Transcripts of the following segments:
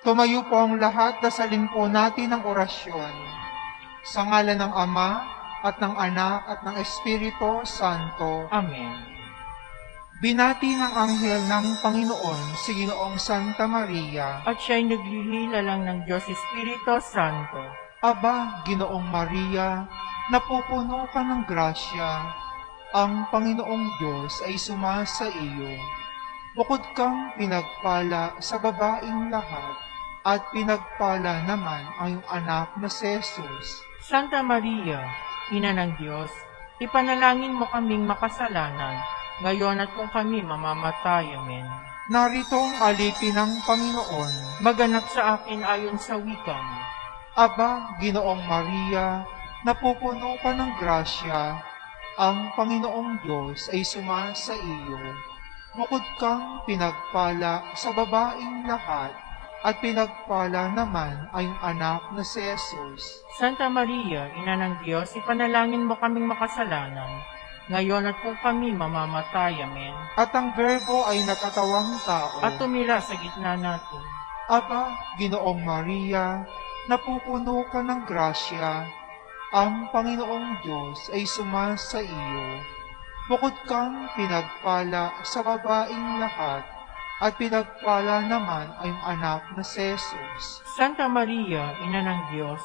Tumayo po ang lahat, dasalin po natin ang orasyon. Sa ngalan ng Ama, at ng Anak, at ng Espiritu Santo. Amen. Binati ng anghel ng Panginoon si Ginoong Santa Maria. At siya'y naglilila lang ng Diyos Espiritu Santo. Aba, Ginoong Maria, napupuno ka ng grasya. Ang Panginoong Diyos ay sumasa iyo. Bukod kang pinagpala sa babaing lahat, at pinagpala naman ang iyong anak na si Jesus. Santa Maria, Ina ng Diyos, ipanalangin mo kaming makasalanan, ngayon at kung kami mamamatay. Amen. Narito ang alipin ng Panginoon. Maganap sa akin ayon sa wika mo. Aba, Ginoong Maria, napupuno ka ng grasya. Ang Panginoong Diyos ay sumasa iyo. Bukod kang pinagpala sa babaing lahat, at pinagpala naman ay ang anak na si Jesus. Santa Maria, Ina ng Diyos, ipanalangin mo kaming makasalanan, ngayon at kung kami mamamatay. Amen. At ang Verbo ay nakatawang tao. At tumira sa gitna natin. Aba, Ginoong Maria, napupuno ka ng grasya. Ang Panginoong Diyos ay sumasa iyo. Bukod kang pinagpala sa babaing lahat, at pinagpala naman ay ang anak na si Jesus. Santa Maria, Ina ng Diyos,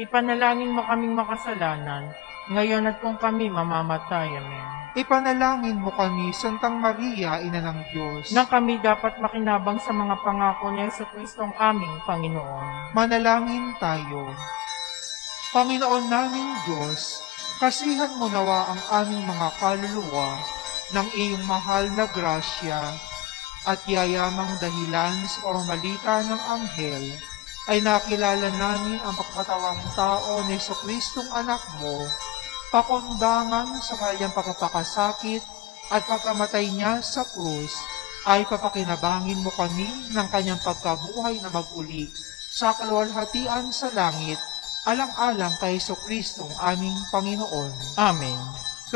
ipanalangin mo kaming makasalanan, ngayon at kung kami mamamatay. Amen. Ipanalangin mo kami, Santang Maria, Ina ng Diyos, Nang kami dapat makinabang sa mga pangako ni Jesucristong aming Panginoon. manalangin tayo. Panginoon naming Diyos, kasihan mo nawa ang aming mga kaluluwa ng iyong mahal na grasya, at yayamang dahilan sa pamamalita ng anghel, ay nakilala namin ang pagkatawang tao ni Jesucristong anak mo, pakundangan sa kanyang pagkapakasakit at pagkamatay niya sa krus, ay papakinabangin mo kami ng kanyang pagkabuhay na mag-uli sa kaluwalhatian sa langit, alang-alang kay Jesucristong aming Panginoon. Amen.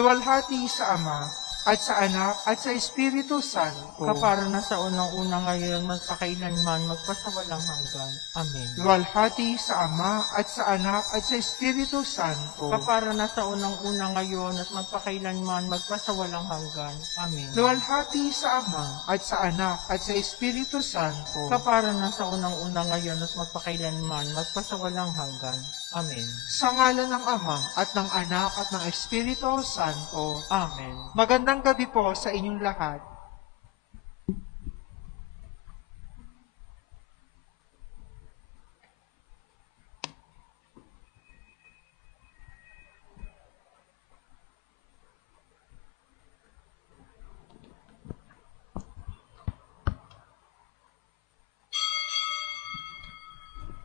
Luwalhati sa Ama, at sa Anak, at sa Espiritu Santo. Kapara na sa unang-una ngayon, magpakailanman, magpasawalang hanggan. Amen. Luwalhati sa Ama, at sa Anak, at sa Espiritu Santo. Kapara na sa unang-una ngayon, at magpakailanman, magpasawalang hanggan. Amen. Luwalhati sa Ama, at sa Anak, at sa Espiritu Santo. Kapara na sa unang-una ngayon, at magpakailanman, magpasawalang hanggan. Amen. Sa ngalan ng Ama, at ng Anak, at ng Espiritu Santo. Amen. Magandang gabi po sa inyong lahat.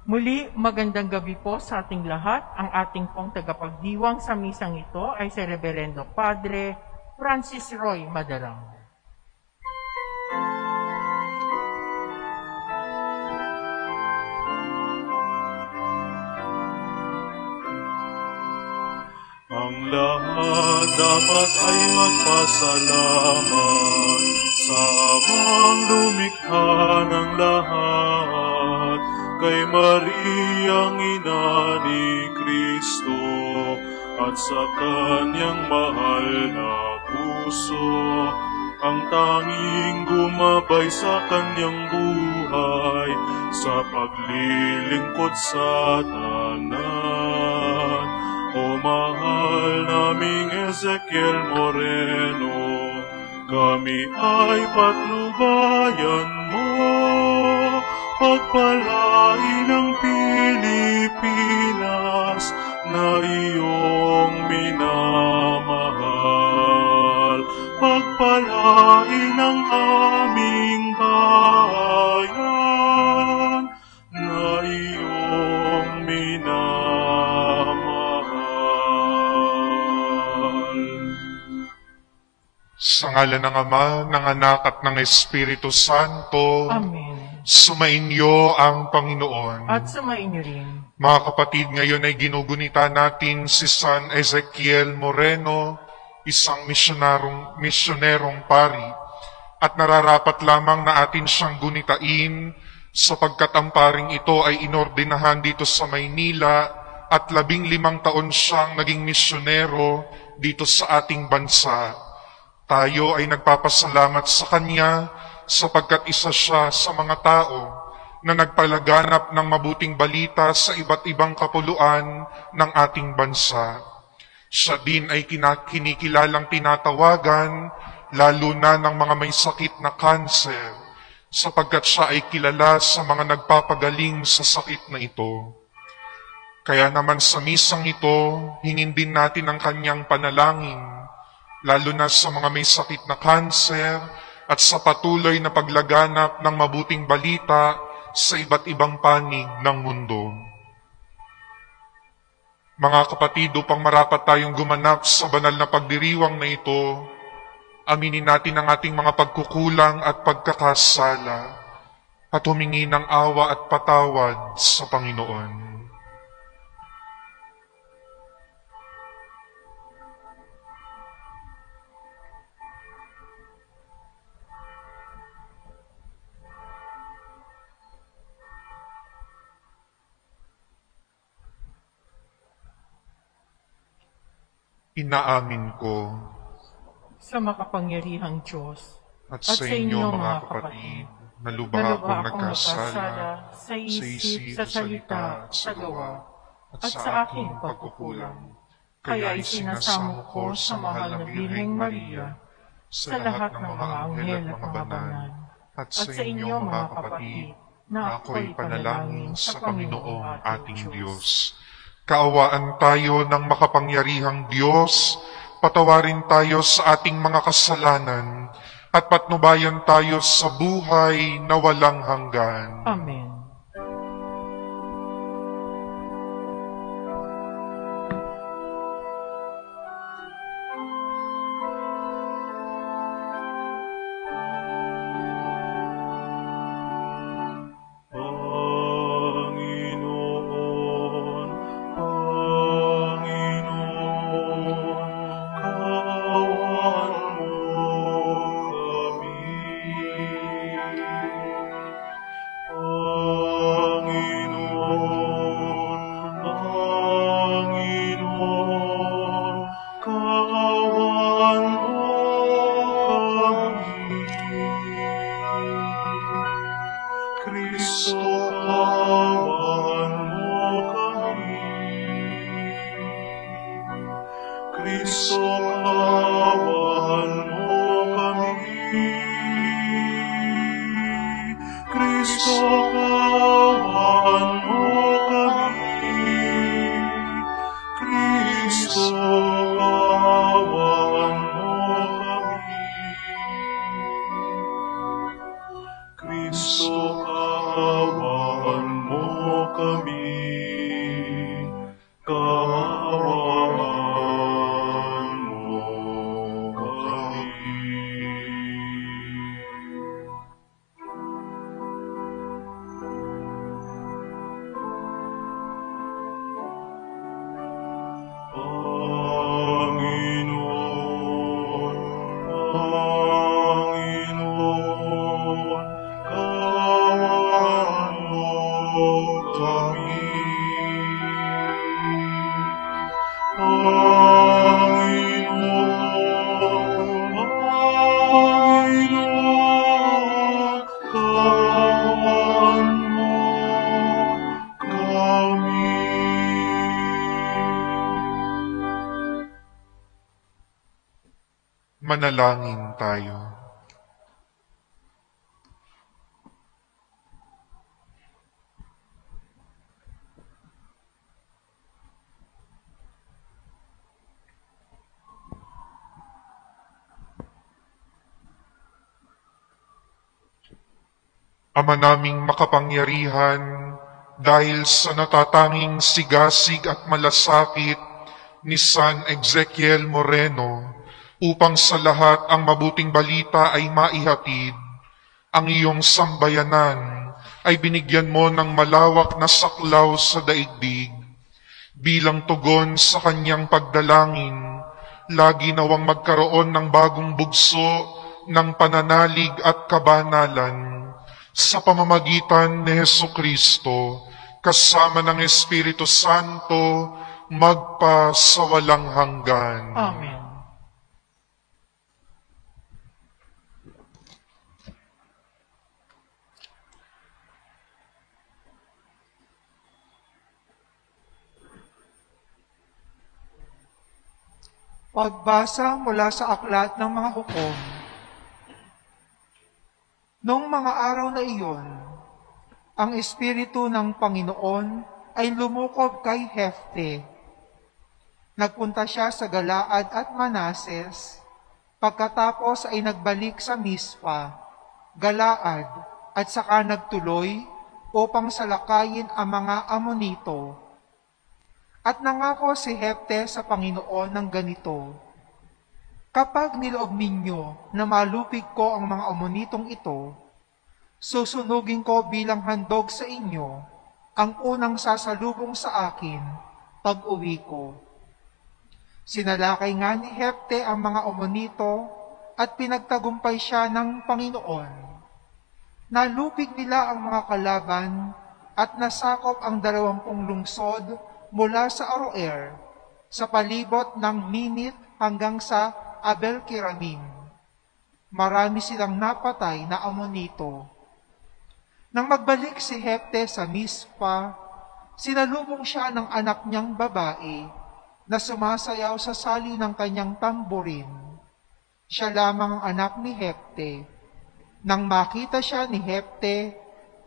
Muli, magandang gabi po sa ating lahat. Ang ating pong tagapagdiwang sa misang ito ay si Reverendo Padre Francis Roy Madarang. Ang lahat dapat ay magpasalamat sa Amang lumikha ng lahat, kay Mariang ina ni Kristo, at sa kanyang mahal na puso, ang tanging gumabay sa kanyang buhay, sa paglilingkod sa tanan. O mahal naming Ezekiel Moreno, kami ay patnubayan mo, pagpalain ang Pilipinas na iyong minamahal, pagpalain ang aming bayan na iyong minamahal. Sa ngalan ng Ama, ng Anak at ng Espiritu Santo. Amen. Sumainyo ang Panginoon. At sumainyo rin. Mga kapatid, ngayon ay ginugunita natin si San Ezekiel Moreno, isang misyonerong pari, at nararapat lamang na atin siyang gunitain sapagkat ang paring ito ay inordinahan dito sa Maynila at 15 taon siyang naging misyonero dito sa ating bansa. Tayo ay nagpapasalamat sa Kanya sapagkat isa siya sa mga tao na nagpalaganap ng mabuting balita sa iba't ibang kapuluan ng ating bansa. Siya din ay kinikilalang tinatawagan, lalo na ng mga may sakit na kanser, sapagkat siya ay kilala sa mga nagpapagaling sa sakit na ito. Kaya naman sa misang ito, hingin din natin ang kanyang panalangin, lalo na sa mga may sakit na kanser at sa patuloy na paglaganap ng mabuting balita sa iba't ibang panig ng mundo. Mga kapatid, upang marapat tayong gumanap sa banal na pagdiriwang na ito, aminin natin ang ating mga pagkukulang at pagkakasala at humingi ng awa at patawad sa Panginoon. Inaamin ko Sa makapangyarihang Diyos at sa inyo mga kapatid, na lubha akong nagkasala sa isip, sa salita, sa gawa, at sa aking pagkukulang. Kaya isinasamo ko sa mahal na Birheng Maria, sa lahat ng mga anghel at mga banal, at sa inyo mga kapatid, na ako'y panalangin sa Panginoong ating Diyos. Kaawaan tayo ng makapangyarihang Diyos, patawarin tayo sa ating mga kasalanan, at patnubayan tayo sa buhay na walang hanggan. Amen. Manalangin tayo. Ama naming makapangyarihan, dahil sa natatanging sigasig at malasakit ni San Ezequiel Moreno, upang sa lahat ang mabuting balita ay maihatid, ang iyong sambayanan ay binigyan mo ng malawak na saklaw sa daigdig. Bilang tugon sa kanyang pagdalangin, lagi nawang magkaroon ng bagong bugso ng pananalig at kabanalan sa pamamagitan ni Hesukristo, kasama ng Espiritu Santo, magpasawalang hanggan. Amen. Pagbasa mula sa aklat ng mga hukom. Noong mga araw na iyon, ang Espiritu ng Panginoon ay lumukob kay Hefte. Nagpunta siya sa Galaad at Manases, pagkatapos ay nagbalik sa Mispa, Galaad, at saka nagtuloy upang salakayin ang mga Amonito. At nangako si Hefte sa Panginoon ng ganito, kapag niloob ninyo na malupig ko ang mga Amonitong ito, susunugin ko bilang handog sa inyo ang unang sasalubong sa akin pag-uwi ko. Sinalakay nga ni Hefte ang mga Amonito at pinagtagumpay siya ng Panginoon. Nalupig nila ang mga kalaban at nasakop ang 20 lungsod mula sa Aroer, sa palibot ng Minit hanggang sa Abel-Kiramim. Marami silang napatay na Amonito. Nang magbalik si Hefte sa Mispa, sinalubong siya ng anak niyang babae na sumasayaw sa sali ng kanyang tamborin. Siya lamang ang anak ni Hefte. Nang makita siya ni Hefte,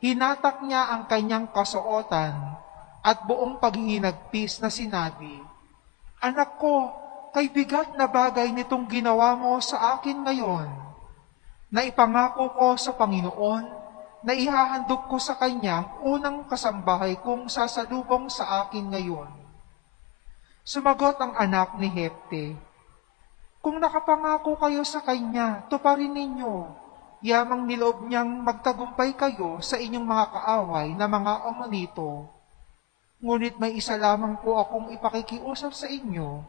hinatak niya ang kanyang kasuotan at buong paghihinagpis na sinabi, anak ko, kay bigat na bagay nitong ginawa mo sa akin ngayon. Naipangako ko sa Panginoon na ihahandog ko sa kanya unang kasambahay kong sasalubong sa akin ngayon. Sumagot ang anak ni Hefte, kung nakapangako kayo sa kanya, tuparin ninyo. Yamang niloob niyang magtagumpay kayo sa inyong mga kaaway na mga Amonito. Ngunit may isa lamang po akong ipakikiusap sa inyo.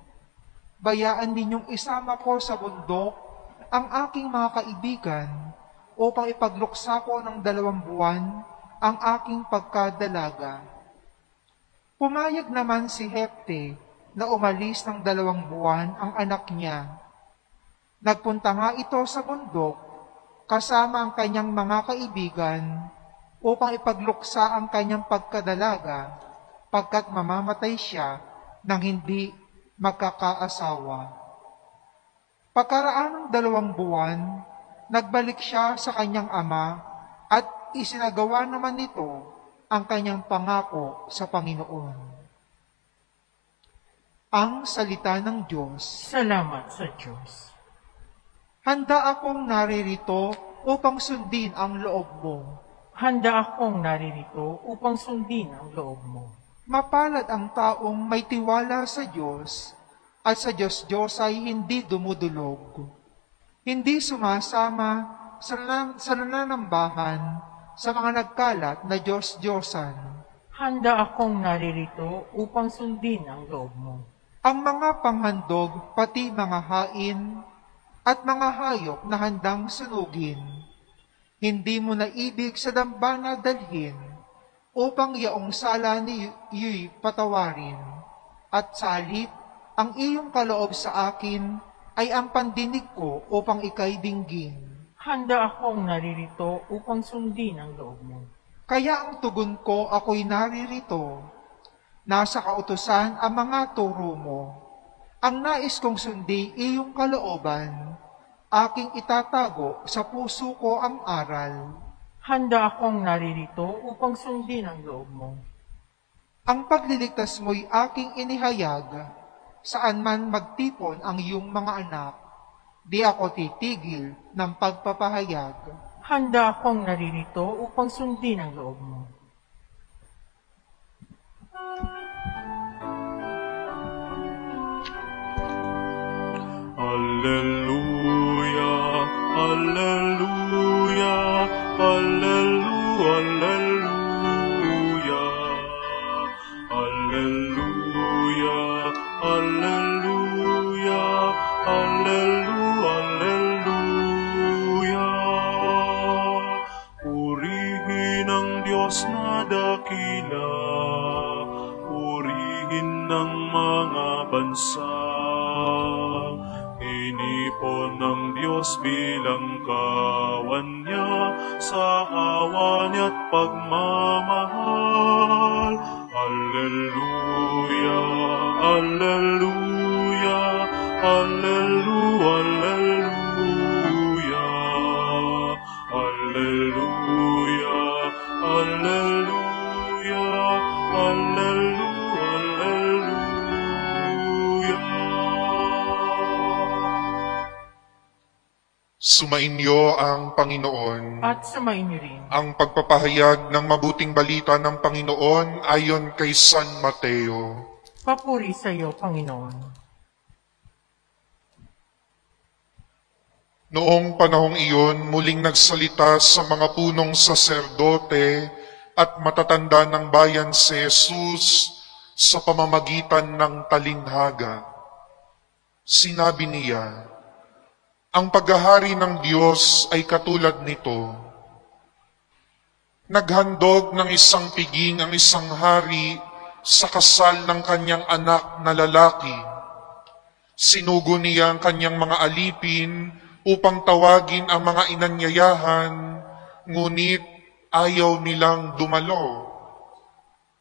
Bayaan ninyong isama ko sa bundok ang aking mga kaibigan upang ipagluksa ko ng 2 buwan ang aking pagkadalaga. Pumayag naman si Hefte na umalis ng 2 buwan ang anak niya. Nagpunta nga ito sa bundok kasama ang kanyang mga kaibigan upang ipagluksa ang kanyang pagkadalaga pagkat mamamatay siya nang hindi magkakaasawa. Pagkaraan ng 2 buwan, nagbalik siya sa kanyang ama at isinagawa naman nito ang kanyang pangako sa Panginoon. Ang salita ng Diyos. Salamat sa Diyos. Handa akong naririto upang sundin ang loob mo. Handa akong naririto upang sundin ang loob mo. Mapalad ang taong may tiwala sa Diyos at sa Diyos-Diyos ay hindi dumudulog. Hindi sumasama sa nananambahan sa mga nagkalat na Diyos-Diyosan. Handa akong naririto upang sundin ang loob mo. Ang mga panghandog, pati mga hain at mga hayop na handang sunugin, hindi mo na ibig sa dambana dalhin upang yaong sala niyo'y patawarin, at sa halip, ang iyong kaloob sa akin ay ang pandinig ko upang ika'y dinggin. Handa akong naririto upang sundin ang loob mo. Kaya ang tugon ko ako'y naririto. Nasa kautusan ang mga turo mo. Ang nais kong sundi iyong kalooban, aking itatago sa puso ko ang aral. Handa akong naririto upang sundin ang loob mo. Ang pagliligtas mo'y aking inihayag, saan man magtipon ang iyong mga anak, di ako titigil ng pagpapahayag. Handa akong naririto upang sundin ang loob mo. Alleluia, alleluia, alleluia, alleluia, alleluia, alleluia, alleluia, alleluia. Purihin dakila, purihin ng mga bansa. Inipon ng Diyos bilang kawan niya, sa awa niya't pagmamahal. Alleluia, Alleluia, Alleluia, Alleluia, Alleluia, Alleluia, Alleluia, Alleluia. Sumainyo ang Panginoon. At sumainyo rin. Ang pagpapahayag ng mabuting balita ng Panginoon ayon kay San Mateo. Papuri sa iyo, Panginoon. Noong panahong iyon, muling nagsalita sa mga punong saserdote at matatanda ng bayan si Jesus sa pamamagitan ng talinghaga. Sinabi niya, ang paghahari ng Diyos ay katulad nito. Naghandog ng isang piging ang isang hari sa kasal ng kanyang anak na lalaki. Sinugo niya ang kanyang mga alipin upang tawagin ang mga inanyayahan, ngunit ayaw nilang dumalo.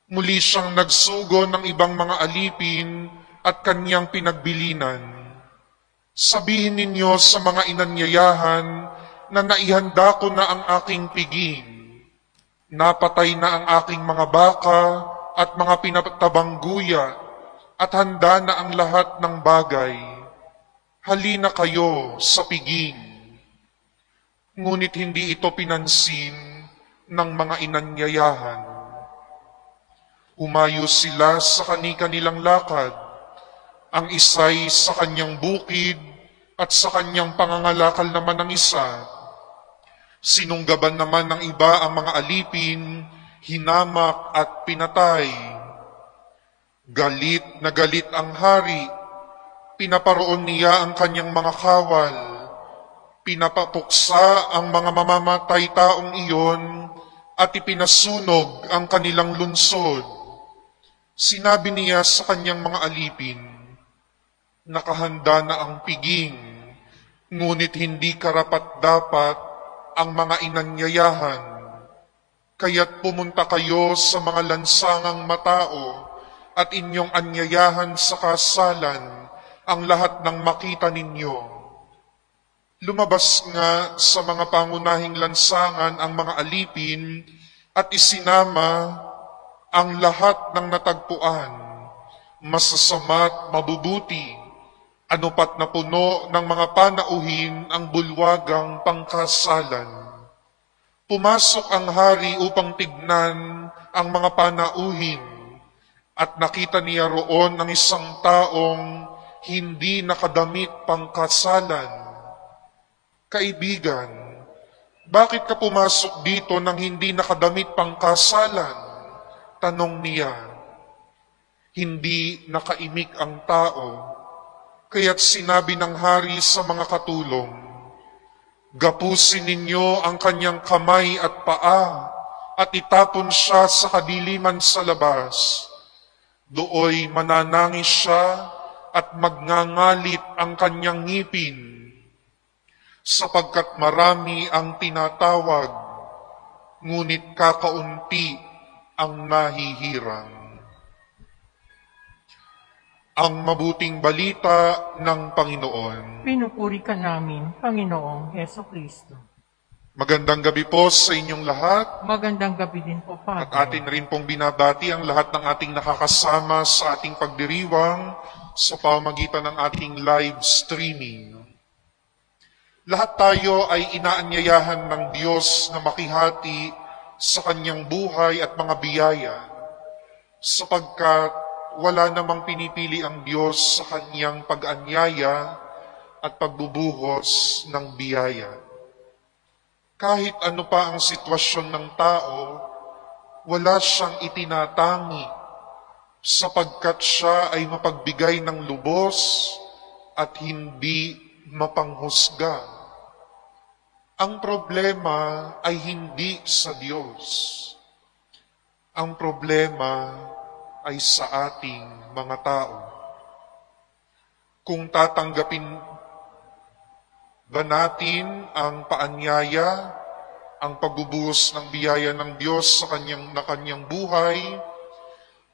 Muli siyang nagsugo ng ibang mga alipin at kanyang pinagbilinan. Sabihin ninyo sa mga inanyayahan na naihanda ko na ang aking piging. Napatay na ang aking mga baka at mga pinatabang guya at handa na ang lahat ng bagay. Halina kayo sa piging. Ngunit hindi ito pinansin ng mga inanyayahan. Umayo sila sa kani-kanilang lakad, ang isa'y sa kanyang bukid at sa kanyang pangangalakal naman ng isa. Sinunggaban naman ng iba ang mga alipin, hinamak at pinatay. Galit na galit ang hari, pinaparoon niya ang kanyang mga kawal, pinapapuksa ang mga mamamatay taong iyon at ipinasunog ang kanilang lunsod. Sinabi niya sa kanyang mga alipin, nakahanda na ang piging, ngunit hindi karapat-dapat ang mga inanyayahan. Kaya't pumunta kayo sa mga lansangang matao at inyong anyayahan sa kasalan ang lahat ng makita ninyo. Lumabas nga sa mga pangunahing lansangan ang mga alipin at isinama ang lahat ng natagpuan, masasama't mabubuti, anupat na puno ng mga panauhin ang bulwagang pangkasalan. Pumasok ang hari upang tignan ang mga panauhin at nakita niya roon ang isang taong hindi nakadamit pangkasalan. Kaibigan, bakit ka pumasok dito nang hindi nakadamit pangkasalan? Tanong niya. Hindi nakaimik ang tao. Kaya't sinabi ng hari sa mga katulong, gapusin ninyo ang kanyang kamay at paa at itapon siya sa kadiliman sa labas. Dooy mananangis siya at magngangalit ang kanyang ngipin, sapagkat marami ang tinatawag, ngunit kakaunti ang nahihirang. Ang mabuting balita ng Panginoon. Pinupuri ka namin, Panginoong Heso Kristo. Magandang gabi po sa inyong lahat. Magandang gabi din po, At Padre. atin rin pong binabati ang lahat ng ating nakakasama sa ating pagdiriwang sa pamamagitan ng ating live streaming. Lahat tayo ay inaanyayahan ng Diyos na makihati sa kanyang buhay at mga biyaya, sapagkat wala namang pinipili ang Diyos sa kanyang pag-anyaya at pagbubuhos ng biyaya. Kahit ano pa ang sitwasyon ng tao, wala siyang itinatangi sapagkat siya ay mapagbigay ng lubos at hindi mapanghusga. Ang problema ay hindi sa Diyos. Ang problema ay sa ating mga tao. Kung tatanggapin ba natin ang paanyaya, ang pagbubuhos ng biyaya ng Diyos sa kanyang buhay,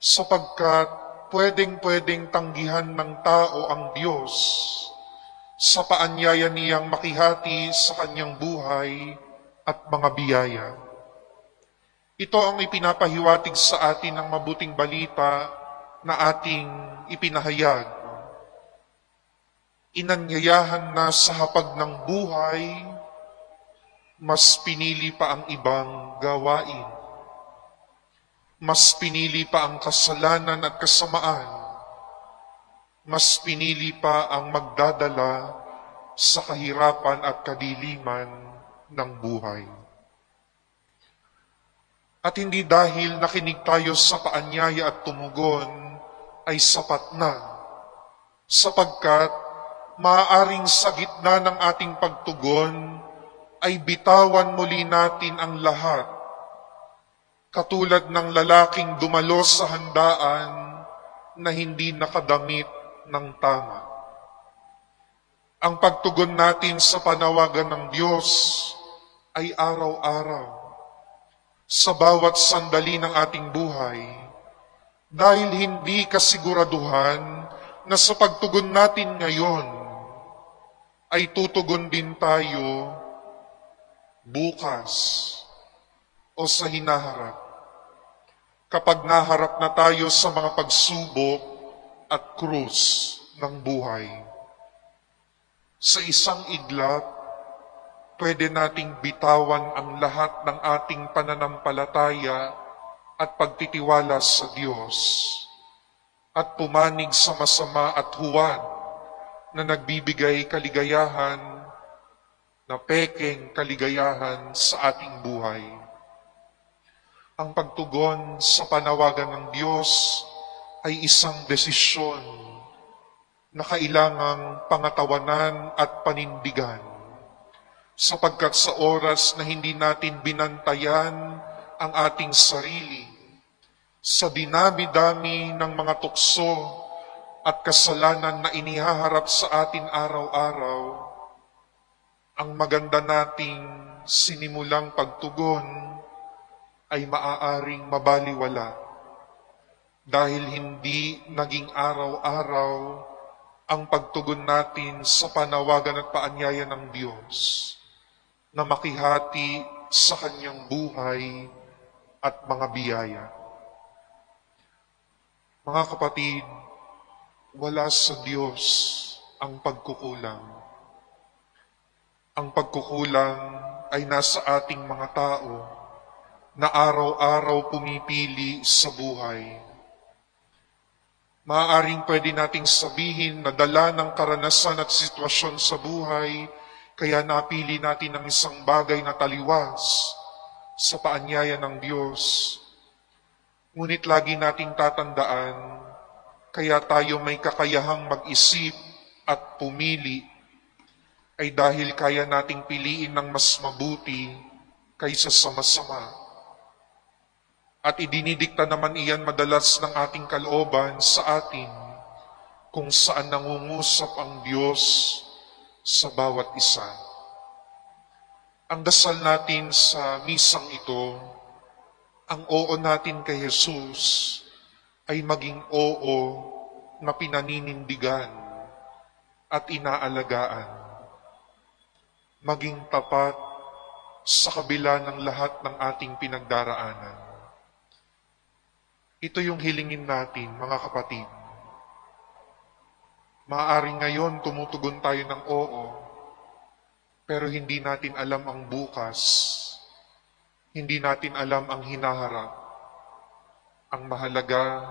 sapagkat pwedeng tanggihan ng tao ang Diyos sa paanyaya niyang makihati sa kanyang buhay at mga biyaya. Ito ang ipinapahiwatig sa atin ng mabuting balita na ating ipinahayag. Inanyayahan na sa hapag ng buhay, mas pinili pa ang ibang gawain. Mas pinili pa ang kasalanan at kasamaan. Mas pinili pa ang magdadala sa kahirapan at kadiliman ng buhay. At hindi dahil nakinig tayo sa paanyaya at tumugon ay sapat na, sapagkat maaaring sa gitna ng ating pagtugon ay bitawan muli natin ang lahat, katulad ng lalaking dumalos sa handaan na hindi nakadamit ng tama. Ang pagtugon natin sa panawagan ng Diyos ay araw-araw, sa bawat sandali ng ating buhay, dahil hindi kasiguraduhan na sa pagtugon natin ngayon ay tutugon din tayo bukas o sa hinaharap. Kapag naharap na tayo sa mga pagsubok at krus ng buhay. Sa isang iglap, pwede nating bitawan ang lahat ng ating pananampalataya at pagtitiwala sa Diyos at pumanig sa masama at huwad na nagbibigay kaligayahan, na pekeng kaligayahan sa ating buhay. Ang pagtugon sa panawagan ng Diyos ay isang desisyon na kailangang pangatawanan at panindigan, sapagkat sa oras na hindi natin binantayan ang ating sarili, sa dinami-dami ng mga tukso at kasalanan na inihaharap sa atin araw-araw, ang maganda nating sinimulang pagtugon ay maaaring mabaliwala dahil hindi naging araw-araw ang pagtugon natin sa panawagan at paanyaya ng Diyos na makihati sa kanyang buhay at mga biyaya. Mga kapatid, wala sa Diyos ang pagkukulang. Ang pagkukulang ay nasa ating mga tao na araw-araw pumipili sa buhay. Maaaring pwede nating sabihin na dala ng karanasan at sitwasyon sa buhay, kaya napili natin ang isang bagay na taliwas sa paanyaya ng Diyos. Ngunit lagi nating tatandaan, kaya tayo may kakayahang mag-isip at pumili, ay dahil kaya nating piliin ng mas mabuti kaysa sa masama. At idinidikta naman iyan madalas ng ating kalooban sa atin, kung saan nangungusap ang Diyos sa bawat isa. Ang dasal natin sa misang ito, ang oo natin kay Jesus ay maging oo na pinaninindigan at inaalagaan. Maging tapat sa kabila ng lahat ng ating pinagdaraanan. Ito yung hilingin natin, mga kapatid. Maaaring ngayon tumutugon tayo ng oo, pero hindi natin alam ang bukas. Hindi natin alam ang hinaharap. Ang mahalaga,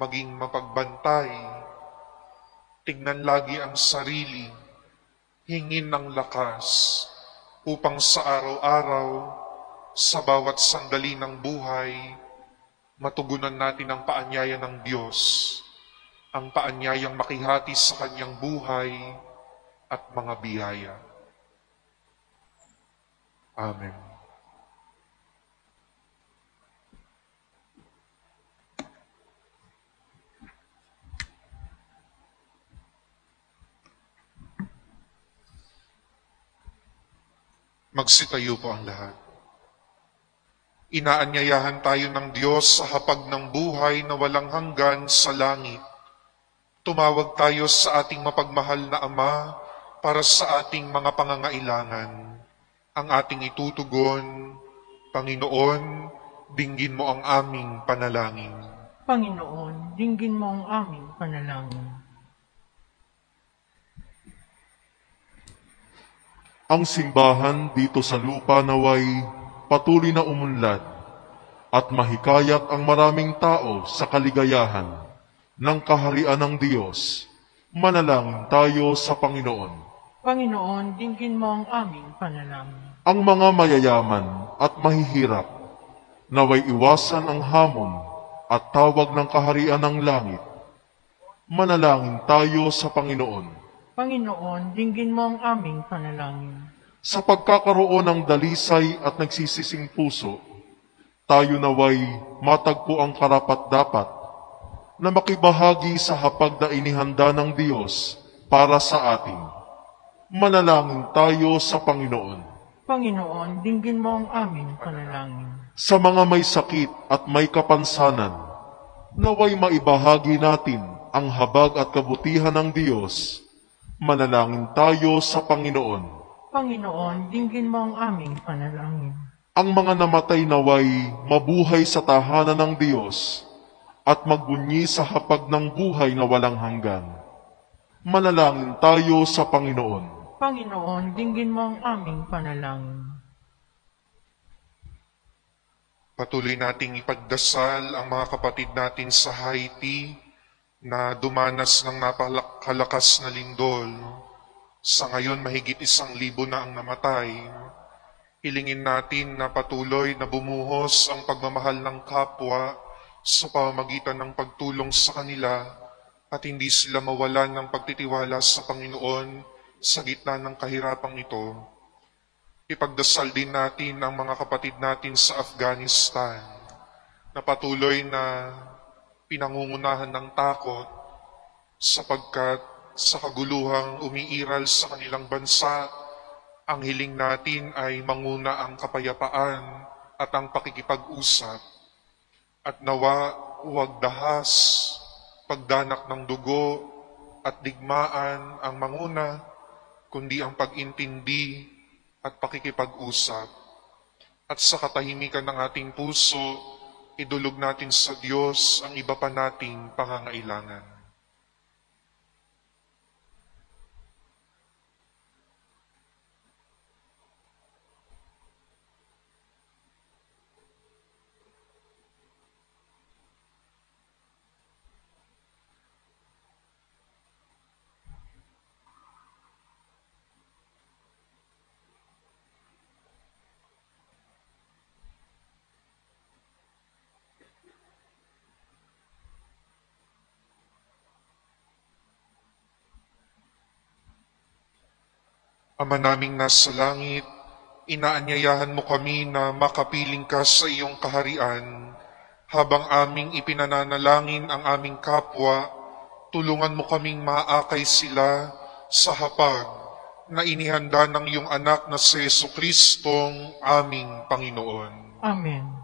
maging mapagbantay. Tignan lagi ang sarili. Hingin ng lakas upang sa araw-araw, sa bawat sandali ng buhay, matugunan natin ang paanyaya ng Diyos, ang paanyayang makihati sa kanyang buhay at mga biyaya. Amen. Magsitayo po ang lahat. Inaanyayahan tayo ng Diyos sa hapag ng buhay na walang hanggan sa langit. Tumawag tayo sa ating mapagmahal na Ama para sa ating mga pangangailangan. Ang ating itutugon, Panginoon, dinggin mo ang aming panalangin. Panginoon, dinggin mo ang aming panalangin. Ang simbahan dito sa lupa naway patuloy na umunlad at mahikayat ang maraming tao sa kaligayahan ng kaharian ng Diyos. Manalangin tayo sa Panginoon. Panginoon, dinggin mo ang aming panalangin. Ang mga mayayaman at mahihirap naway iwasan ang hamon at tawag ng kaharian ng langit. Manalangin tayo sa Panginoon. Panginoon, dinggin mo ang aming panalangin. Sa pagkakaroon ng dalisay at nagsisising puso, tayo naway matagpo ang karapat-dapat na makibahagi sa hapag na inihanda ng Diyos para sa atin. Manalangin tayo sa Panginoon. Panginoon, dinggin mo ang aming panalangin. Sa mga may sakit at may kapansanan, naway maibahagi natin ang habag at kabutihan ng Diyos. Manalangin tayo sa Panginoon. Panginoon, dinggin mo ang aming panalangin. Ang mga namatay naway mabuhay sa tahanan ng Diyos at magbunyi sa hapag ng buhay na walang hanggan. Manalangin tayo sa Panginoon. Panginoon, dinggin mo ang aming panalangin. Patuloy nating ipagdasal ang mga kapatid natin sa Haiti na dumanas ng napakalakas na lindol. Sa ngayon, mahigit 1,000 na ang namatay. Hilingin natin na patuloy na bumuhos ang pagmamahal ng kapwa sa pamamagitan ng pagtulong sa kanila at hindi sila mawalan ng pagtitiwala sa Panginoon sa gitna ng kahirapang ito. Ipagdasal din natin ang mga kapatid natin sa Afghanistan na patuloy na pinangungunahan ng takot sapagkat sa kaguluhang umiiral sa kanilang bansa, ang hiling natin ay manguna ang kapayapaan at ang pakikipag-usap. At nawa huwag dahas, pagdanak ng dugo at digmaan ang manguna, kundi ang pag-intindi at pakikipag-usap. At sa katahimikan ng ating puso, idulog natin sa Diyos ang iba pa nating pangangailangan. Ama naming nasa langit, inaanyayahan mo kami na makapiling ka sa iyong kaharian. Habang aming ipinananalangin ang aming kapwa, tulungan mo kaming maakay sila sa hapag na inihanda ng iyong anak na si Jesucristong aming Panginoon. Amen.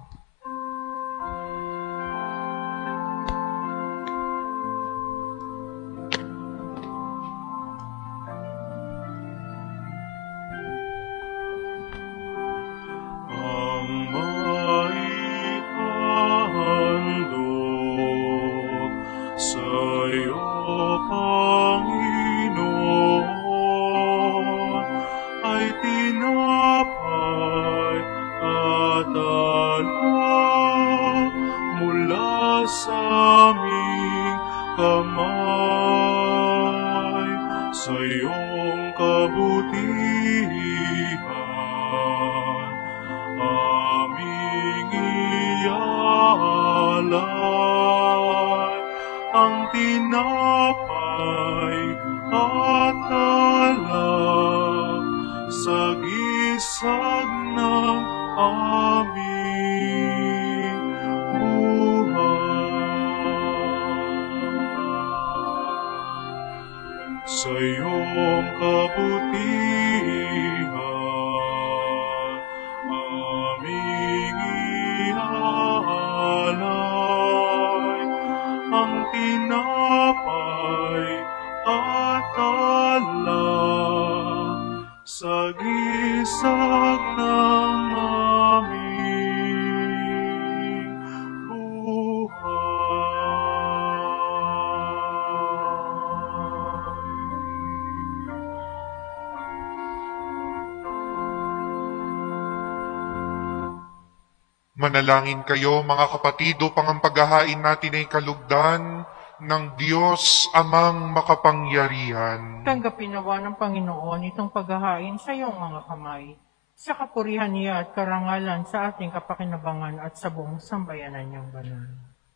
Sa iyong kabutihan, dagsa ng aming Manalangin kayo, mga kapatid, upang ang paghahain natin ay kalugdan ng Diyos amang makapangyarihan. Tanggapin nawa ng Panginoon itong paghahain sa iyong mga kamay, sa kapurihan niya at karangalan sa ating kapakinabangan at sa buong sambayanan niyang banal.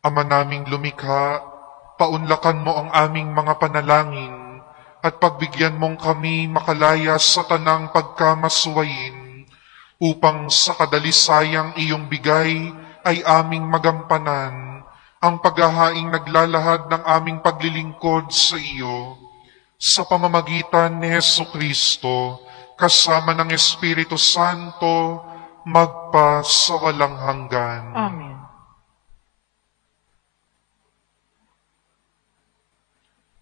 Ama naming lumikha, paunlakan mo ang aming mga panalangin at pagbigyan mong kami makalaya sa tanang pagkamaswayin upang sa kadalisayang iyong bigay ay aming magampanan ang paghahaing naglalahad ng aming paglilingkod sa iyo sa pamamagitan ni Jesucristo kasama ng Espiritu Santo magpa sa walang hanggan. Amen.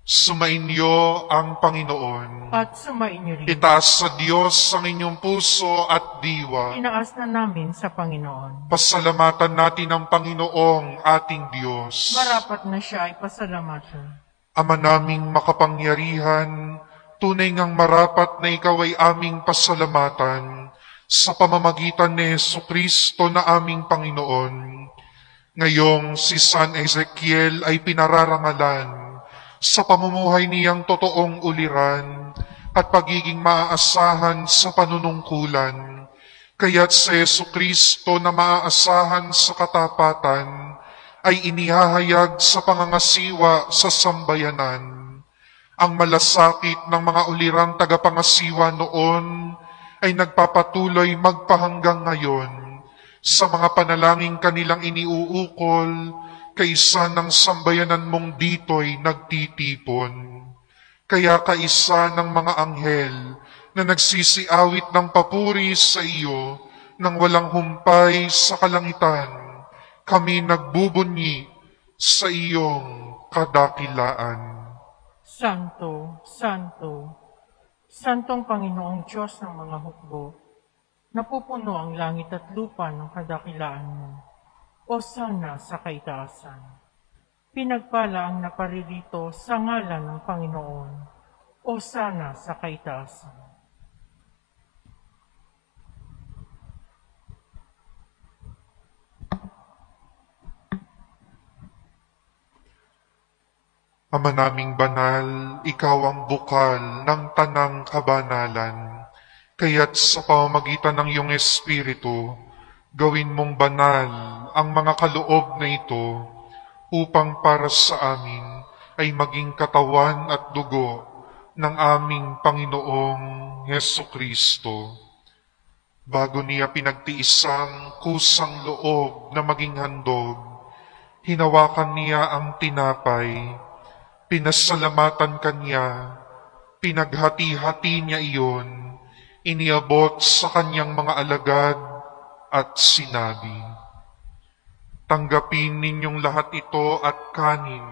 Sumainyo ang Panginoon. At sumainyo rin. Itaas sa Diyos ang inyong puso at diwa. Inaas na namin sa Panginoon. Pasalamatan natin ang Panginoong ating Diyos. Marapat na siya ay pasalamatan. Ama naming makapangyarihan, tunay ngang marapat na ikaw ay aming pasalamatan sa pamamagitan ni Jesucristo na aming Panginoon. Ngayong si San Ezekiel ay pinararangalan sa pamumuhay niyang totoong uliran at pagiging maaasahan sa panunungkulan. Kaya't sa Jesucristo na maaasahan sa katapatan ay inihahayag sa pangangasiwa sa sambayanan. Ang malasakit ng mga ulirang tagapangasiwa noon ay nagpapatuloy magpahanggang ngayon sa mga panalangin kanilang iniuukol kaisa ng sambayanan mong dito'y nagtitipon. Kaya kaisa ng mga anghel na nagsisiawit ng papuri sa iyo nang walang humpay sa kalangitan, kami nagbubunyi sa iyong kadakilaan. Santo, Santo, Santong Panginoong Diyos ng mga hukbo, napupuno ang langit at lupa ng kadakilaan mo. O sana sa kaitaasan. Pinagpala ang naparirito sa ngalan ng Panginoon. O sana sa kaitaasan. Ama naming banal, ikaw ang bukal ng tanang kabanalan. Kaya't sa pamamagitan ng iyong Espiritu, gawin mong banal ang mga kaloob na ito upang para sa amin ay maging katawan at dugo ng aming Panginoong Jesucristo. Bago niya pinagtiisang kusang loob na maging handog, hinawakan niya ang tinapay, pinasalamatan kanya, pinaghati-hati niya iyon, iniabot sa kanyang mga alagad at sinabi, tanggapin ninyong lahat ito at kanin.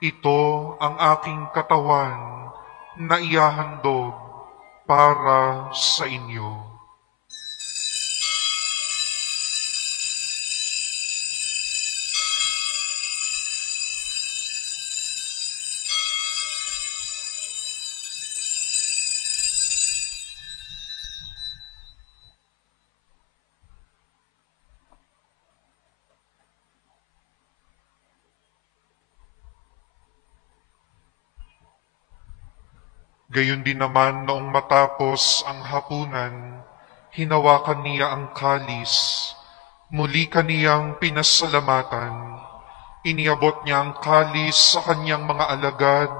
Ito ang aking katawan na ihahandog para sa inyo. Gayon din naman noong matapos ang hapunan, hinawakan niya ang kalis, muli kaniyang pinasalamatan. Iniabot niya ang kalis sa kanyang mga alagad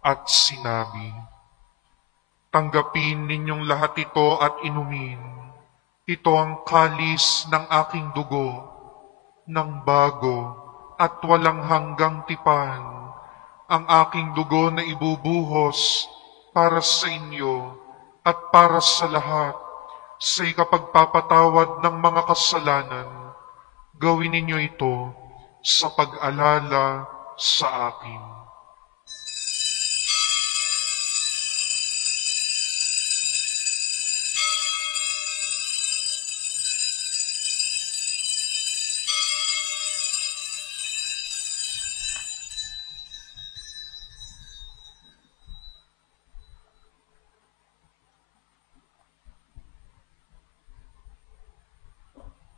at sinabi, tanggapin ninyong lahat ito at inumin. Ito ang kalis ng aking dugo, ng bago at walang hanggang tipan, ang aking dugo na ibubuhos para sa inyo at para sa lahat, sa ikapagpapatawad ng mga kasalanan. Gawin ninyo ito sa pag-alala sa akin.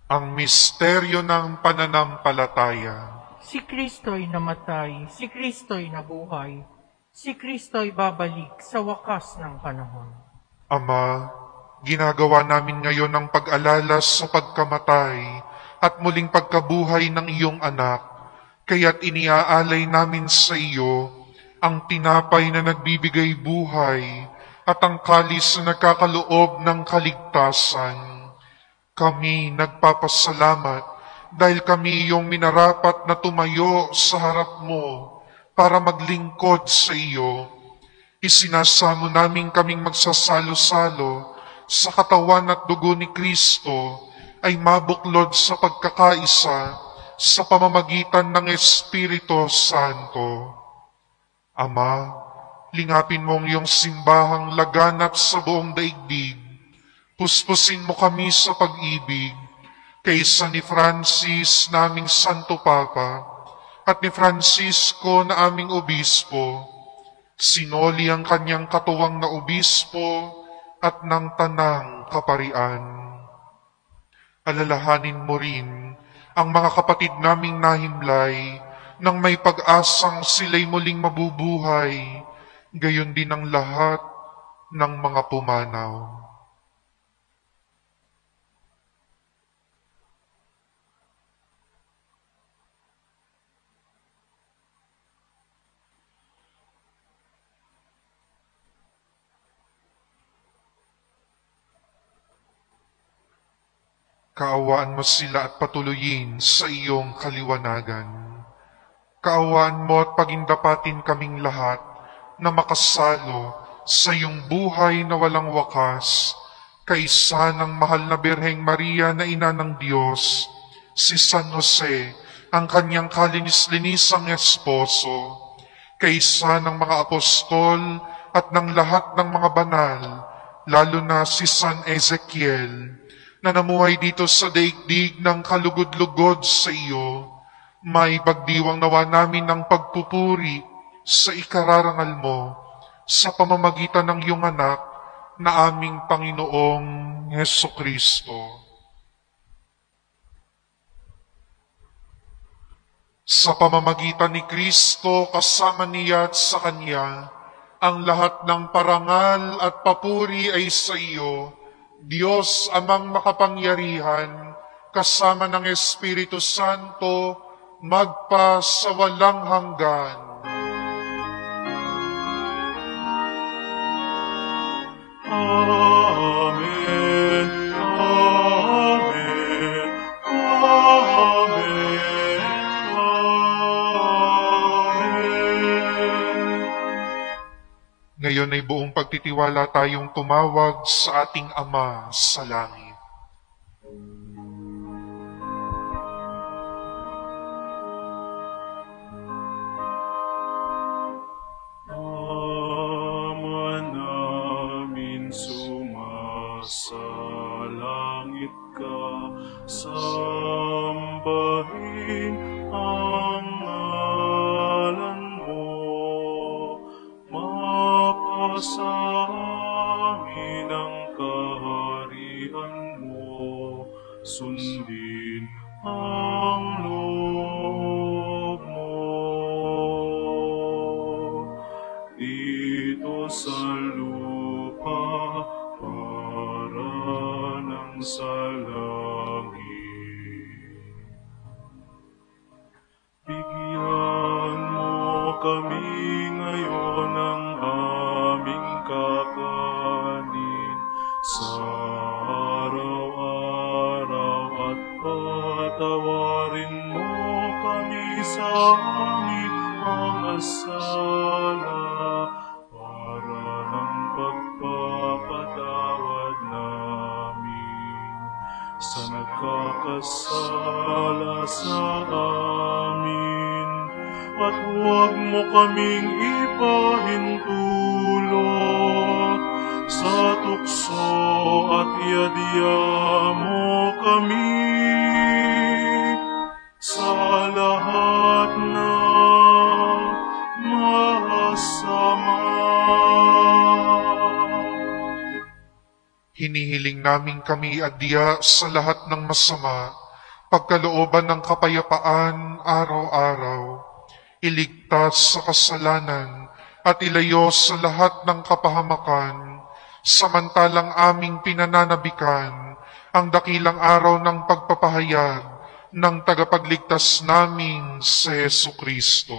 Ang misteryo ng pananampalataya. Si Kristo'y namatay, si Kristo'y nabuhay, si Kristo'y babalik sa wakas ng panahon. Ama, ginagawa namin ngayon ang pag-alala sa pagkamatay at muling pagkabuhay ng iyong anak, kaya't iniaalay namin sa iyo ang tinapay na nagbibigay buhay at ang kalis na nagkakaloob ng kaligtasan. Kami nagpapasalamat dahil kami iyong minarapat na tumayo sa harap mo para maglingkod sa iyo. Isinasamo namin kaming magsasalo-salo sa katawan at dugo ni Kristo ay mabuklod sa pagkakaisa sa pamamagitan ng Espiritu Santo. Ama, lingapin mo ang iyong simbahang laganap sa buong daigdig. Puspusin mo kami sa pag-ibig kaysa ni Francis naming Santo Papa at ni Francisco na aming obispo. Sinoli ang kanyang katuwang na obispo at ng tanang kaparian. Alalahanin mo rin ang mga kapatid naming nahimlay nang may pag-asang sila'y muling mabubuhay, gayon din ang lahat ng mga pumanaw. Kaawaan mo sila at patuloyin sa iyong kaliwanagan. Kaawaan mo at pagindapatin kaming lahat na makasalo sa iyong buhay na walang wakas, kaisa ng mahal na Birheng Maria na Ina ng Diyos, si San Jose, ang kanyang kalinis-linisang esposo, kaisa ng mga apostol at ng lahat ng mga banal, lalo na si San Ezekiel, na namuhay dito sa daigdig ng kalugod-lugod sa iyo, may pagdiwang nawa namin ng pagpupuri sa ikararangal mo sa pamamagitan ng iyong anak na aming Panginoong Hesukristo. Sa pamamagitan ni Kristo, kasama niya at sa Kanya, ang lahat ng parangal at papuri ay sa iyo, Diyos amang makapangyarihan, kasama ng Espiritu Santo, magpa sa walang hanggan. Amen. Amen. Amen. Amen. Ngayon ay buong pagtitiwala tayong tumawag sa ating Ama sa langit. Ama namin sumasalangit ka, sambahin ang ngalan mo, mapasa amin ang kaharian mo, sundin ang loob mo. Dito sa lupa, para ng sa langit. Bigyan mo kami ngayon ng aming kakanin sa araw-araw at patawarin mo kami sa aming mga sala para ng pagpapatawad namin sa nagkakasala sa amin, at huwag mo kaming ipahintulot sa tukso at iadya mo kami sa lahat ng masama. Hinihiling Hinihiling namin kami adya sa lahat ng masama, pagkalooban ng kapayapaan araw-araw, iligtas sa kasalanan at ilayo sa lahat ng kapahamakan, samantalang aming pinananabikan ang dakilang araw ng pagpapahayag ng tagapagligtas naming si Jesucristo.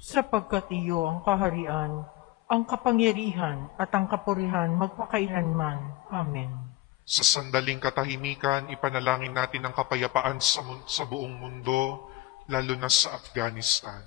Sapagkat iyo ang kaharian, ang kapangyarihan at ang kapurihan magpakailanman. Amen. Sa sandaling katahimikan, ipanalangin natin ang kapayapaan sa buong mundo, lalo na sa Afghanistan.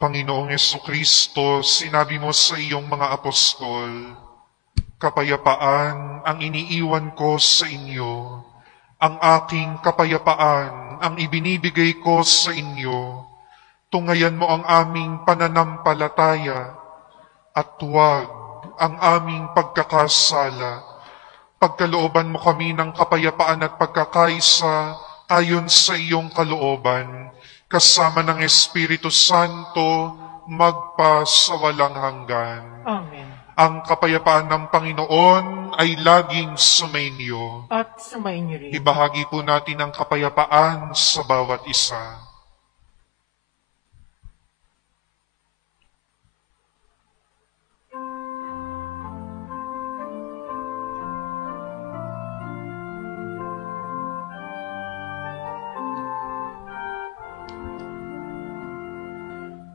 Panginoong Jesucristo, sinabi mo sa iyong mga apostol, kapayapaan ang iniiwan ko sa inyo, ang aking kapayapaan ang ibinibigay ko sa inyo. Tungayan mo ang aming pananampalataya at huwag ang aming pagkakasala. Pagkalooban mo kami ng kapayapaan at pagkakaisa ayon sa iyong kalooban, kasama ng Espiritu Santo, magpa sa walang hanggan. Amen. Ang kapayapaan ng Panginoon ay laging sumainyo. At sumainyo rin. Ibahagi po natin ang kapayapaan sa bawat isa.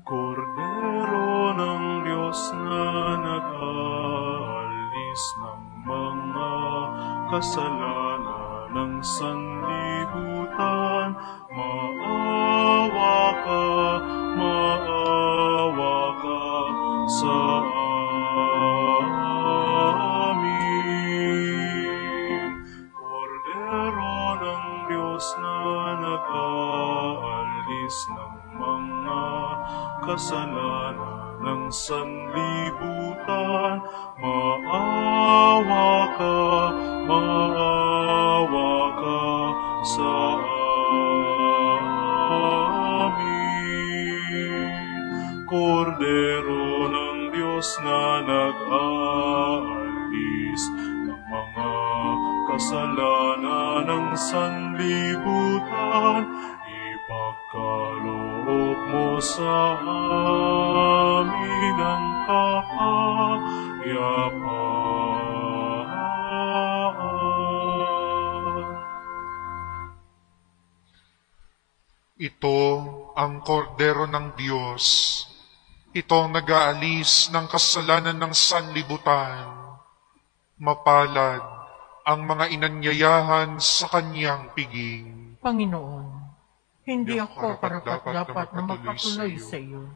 Kordero ng Diyos na nag-aalis ng mga kasalanan ng sanlibutan, maawa ka sa amin. Kordero ng Diyos na nag-aalis ng mga kasalanan ng sanlibutan, maawa ka sa amin. Kordero ng Diyos na nag-aalis ng mga kasalanan ng sanlibutan, ipagkaloob mo sa amin ang kapayapaan. Ito ang kordero ng Diyos. Ito ang nag-aalis ng kasalanan ng sanlibutan. Mapalad ang mga inanyayahan sa kanyang piging. Panginoon, hindi ako karapat-dapat na magpatuloy sa iyo,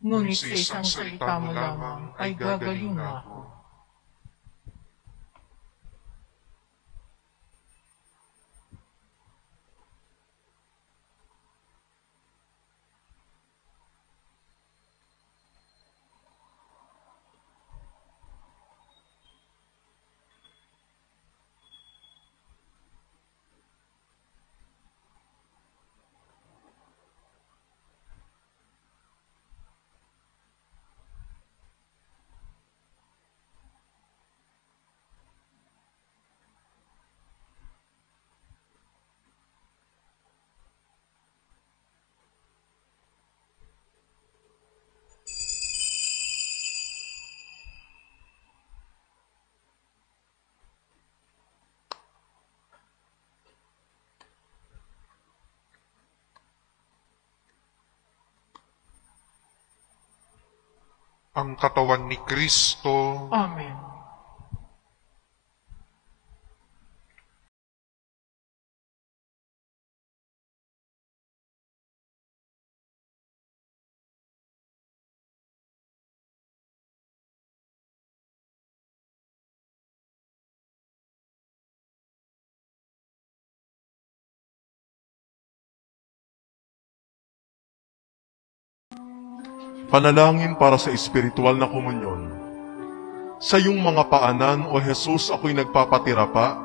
ngunit sa isang salita mo lamang ay gagaling na ako. Ang katawan ni Kristo. Amen. Panalangin para sa espiritual na komunyon. Sa iyong mga paanan, O Jesus, ako'y nagpapatira pa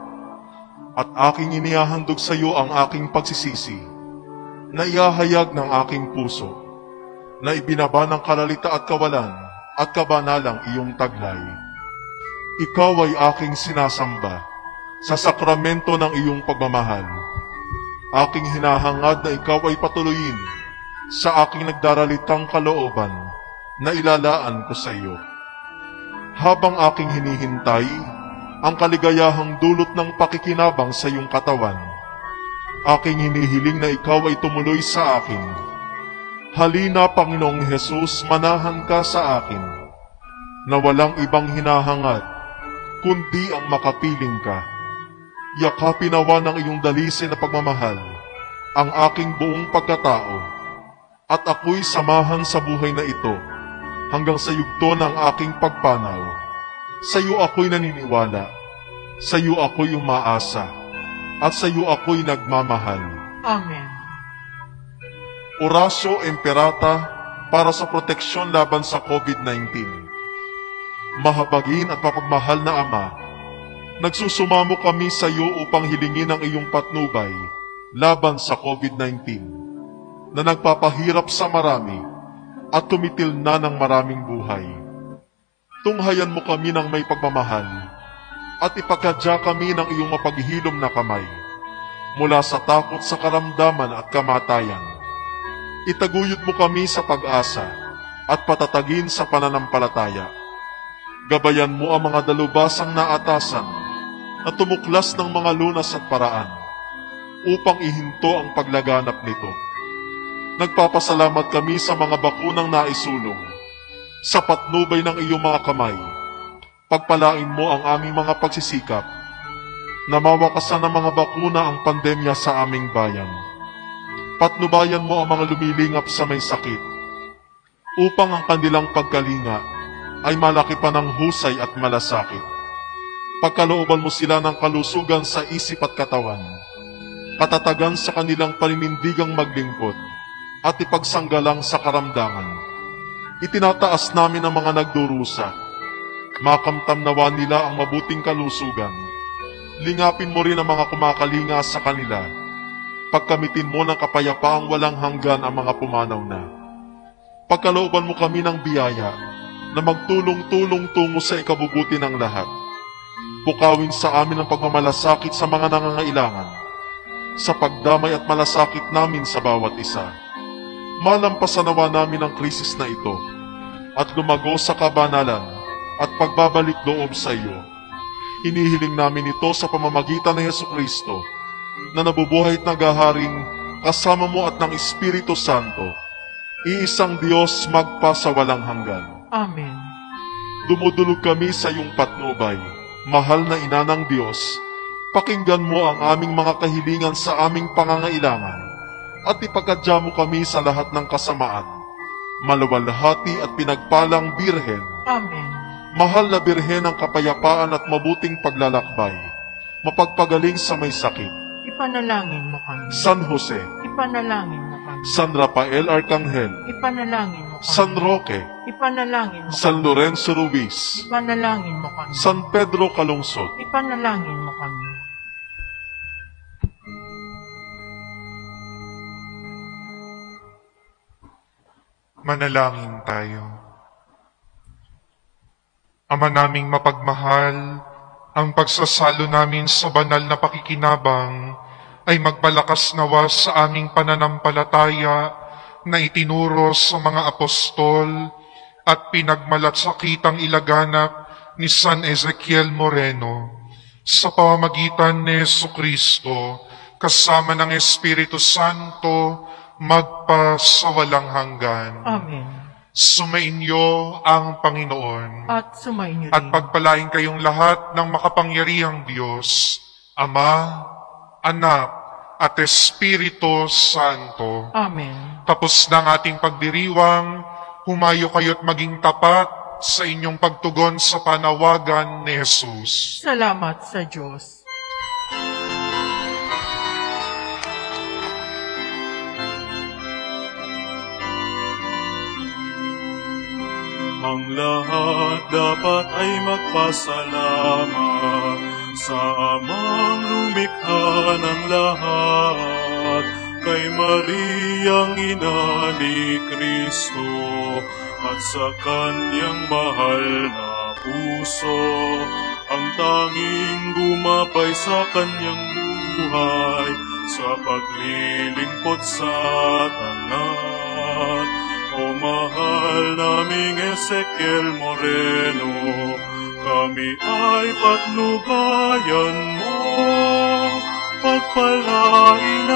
at aking inihahandog sa iyo ang aking pagsisisi, na iahayag ng aking puso, na ibinaba ng kalalita at kawalan at kabanalang iyong taglay. Ikaw ay aking sinasamba sa sakramento ng iyong pagmamahal. Aking hinahangad na ikaw ay patuloyin sa aking nagdaralitang kalooban na ilalaan ko sa iyo. Habang aking hinihintay ang kaligayahang dulot ng pakikinabang sa iyong katawan, aking hinihiling na ikaw ay tumuloy sa akin. Halina, Panginoong Hesus, manahan ka sa akin, na walang ibang hinahangad, kundi ang makapiling ka. Yakapin nawa ng iyong dalisay na pagmamahal ang aking buong pagkatao, at ako'y samahan sa buhay na ito hanggang sa yugto ng aking pagpanaw. Sa iyo ako'y naniniwala, sa iyo ako'y umaasa, at sa iyo ako'y nagmamahal. Amen. Orasyo Imperata para sa proteksyon laban sa COVID-19. Mahabagin at mapagmahal na Ama, nagsusumamo kami sa iyo upang hilingin ang iyong patnubay laban sa COVID-19 na nagpapahirap sa marami at tumitil na ng maraming buhay. Tunghayan mo kami ng may pagmamahal at ipagkadya kami ng iyong mapaghilom na kamay mula sa takot sa karamdaman at kamatayan. Itaguyod mo kami sa pag-asa at patatagin sa pananampalataya. Gabayan mo ang mga dalubasang naatasan at tumuklas ng mga lunas at paraan upang ihinto ang paglaganap nito. Nagpapasalamat kami sa mga bakunang naisulong sa patnubay ng iyong mga kamay. Pagpalain mo ang aming mga pagsisikap na mawakasan ng mga bakuna ang pandemya sa aming bayan. Patnubayan mo ang mga lumilingap sa may sakit upang ang kanilang pagkalinga ay malaki pa ng husay at malasakit. Pagkalooban mo sila ng kalusugan sa isip at katawan, katatagan sa kanilang paninindigang maglingkod, at ipagsanggalang sa karamdaman. Itinataas namin ang mga nagdurusa. Makamtam nawa nila ang mabuting kalusugan. Lingapin mo rin ang mga kumakalinga sa kanila. Pagkamitin mo ng kapayapaang walang hanggan ang mga pumanaw na. Pagkalooban mo kami ng biyaya na magtulong-tulong tungo sa ikabubuti ng lahat. Pukawin sa amin ang pagmamalasakit sa mga nangangailangan, sa pagdamay at malasakit namin sa bawat isa. Malampasan nawa namin ang krisis na ito at lumago sa kabanalan at pagbabalik loob sa iyo. Hinihiling namin ito sa pamamagitan ng Jesucristo na nabubuhay at naghaharing kasama mo at ng Espiritu Santo, iisang Diyos magpa sa walang hanggan. Amen. Dumudulog kami sa iyong patnubay, mahal na Ina ng Diyos. Pakinggan mo ang aming mga kahilingan sa aming pangangailangan at ipagkadya mo kami sa lahat ng kasamaan. Maluwalhati at pinagpalang Birhen, Amen. mahal na Birhen ng kapayapaan at mabuting paglalakbay, mapagpagaling sa may sakit. Ipanalangin mo kami. San Jose, Ipanalangin mo kami. San Rafael Arcangel, Ipanalangin mo kami. San Roque, Ipanalangin mo San kami. Lorenzo Ruiz, Ipanalangin mo kami. San Pedro Calungsod, Ipanalangin mo kami. Manalangin tayo. Ama naming mapagmahal, ang pagsasalo namin sa banal na pakikinabang ay magpalakas nawa sa aming pananampalataya na itinuro sa mga apostol at pinagmalatsakitang ilaganap ni San Ezekiel Moreno sa pamamagitan ni Jesucristo kasama ng Espiritu Santo magpa sa walang hanggan. Amen. Sumainyo ang Panginoon At sumainyo at rin. pagpalain kayong lahat ng makapangyarihang Diyos, Ama, Anak, at Espiritu Santo. Amen. Tapos ng ating pagdiriwang, humayo kayo't maging tapat sa inyong pagtugon sa panawagan ni Jesus. Salamat sa Diyos. Ang lahat dapat ay magpasalamat sa amang lumikha ng lahat, kay Mariang ina ni Kristo, at sa kanyang mahal na puso, ang tanging gumabay sa kanyang buhay, sa paglilingkod sa tanan. O mahal naming Ezekiel Moreno, kami ay patnubayan mo, pagpalain